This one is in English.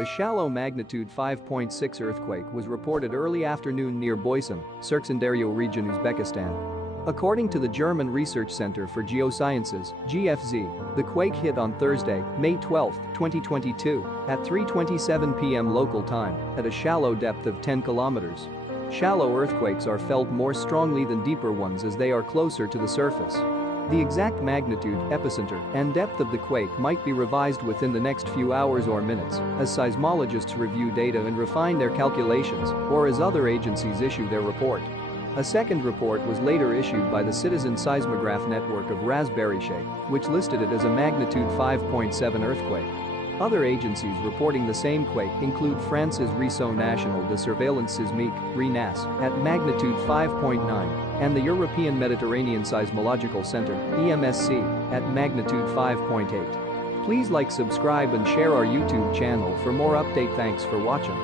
A shallow magnitude 5.6 earthquake was reported early afternoon near Boysun, Surxondaryo Region, Uzbekistan. According to the German Research Center for Geosciences, GFZ, the quake hit on Thursday, May 12, 2022, at 3:27 p.m. local time, at a shallow depth of 10 kilometers. Shallow earthquakes are felt more strongly than deeper ones as they are closer to the surface. The exact magnitude, epicenter, and depth of the quake might be revised within the next few hours or minutes as seismologists review data and refine their calculations, or as other agencies issue their report. A second report was later issued by the citizen-seismograph network of RaspberryShake, which listed it as a magnitude 5.7 earthquake. Other agencies reporting the same quake include France's Réseau National de Surveillance Sismique, RéNaSS, at magnitude 5.9, and the European Mediterranean Seismological Center, EMSC, at magnitude 5.8. Please like, subscribe and share our YouTube channel for more update. Thanks for watching.